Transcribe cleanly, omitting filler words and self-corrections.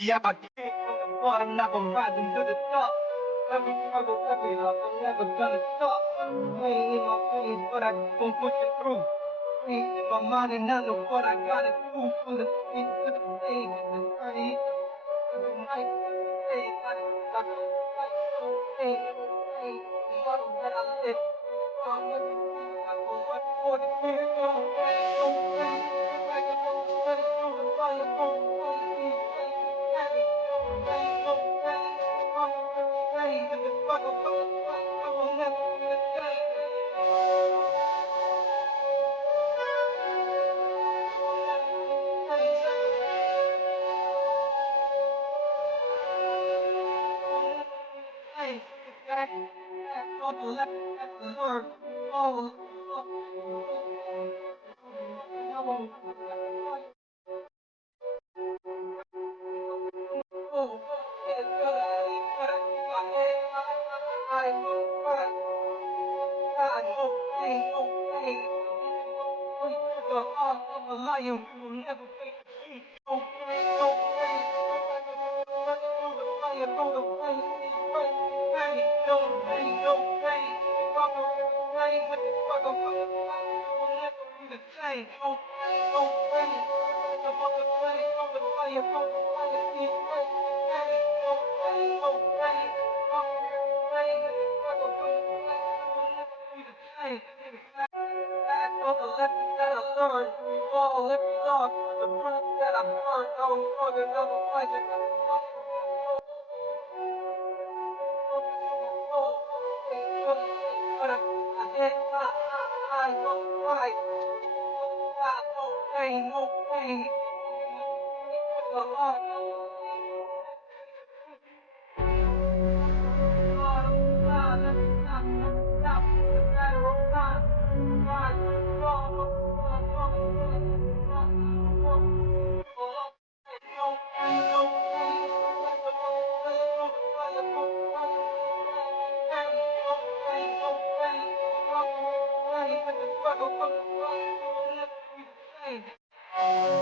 Yeah, I came from the bottom, now I'm rising to the top. Every struggle, every hustle, never gonna stop. Pain in my veins, but I keep on pushing through. Peace in my mind, and I know what I gotta do. From the streets to the stage, it's the journey. Every night, every day, I fight so pain, pain, the bottom that I live. I'm everything I go up for the fear, so pain, so pain. Like a no pain, through the fire, so pain, pain, pain, pain, so pain, pain, and the struggle, I will never be the same. Hey, back, on the left, that's the word. Oh, lion will never face defeat. No pain, no pain. Through the fire, through the pain, no pain, no pain, no pain. Struggle, pain with the struggle, will never be the same. No pain, no pain. Above the pain, through the fire, keep pain, pain, no pain, no pain. Pain with the struggle, will never be the same. Back on the lessons that I learned, all every thought, the breath that I heard, I was stronger, never fighting. But I hit my eyes, no fight, no pain, no pain. With the heart, struggle from the front, will never be the same.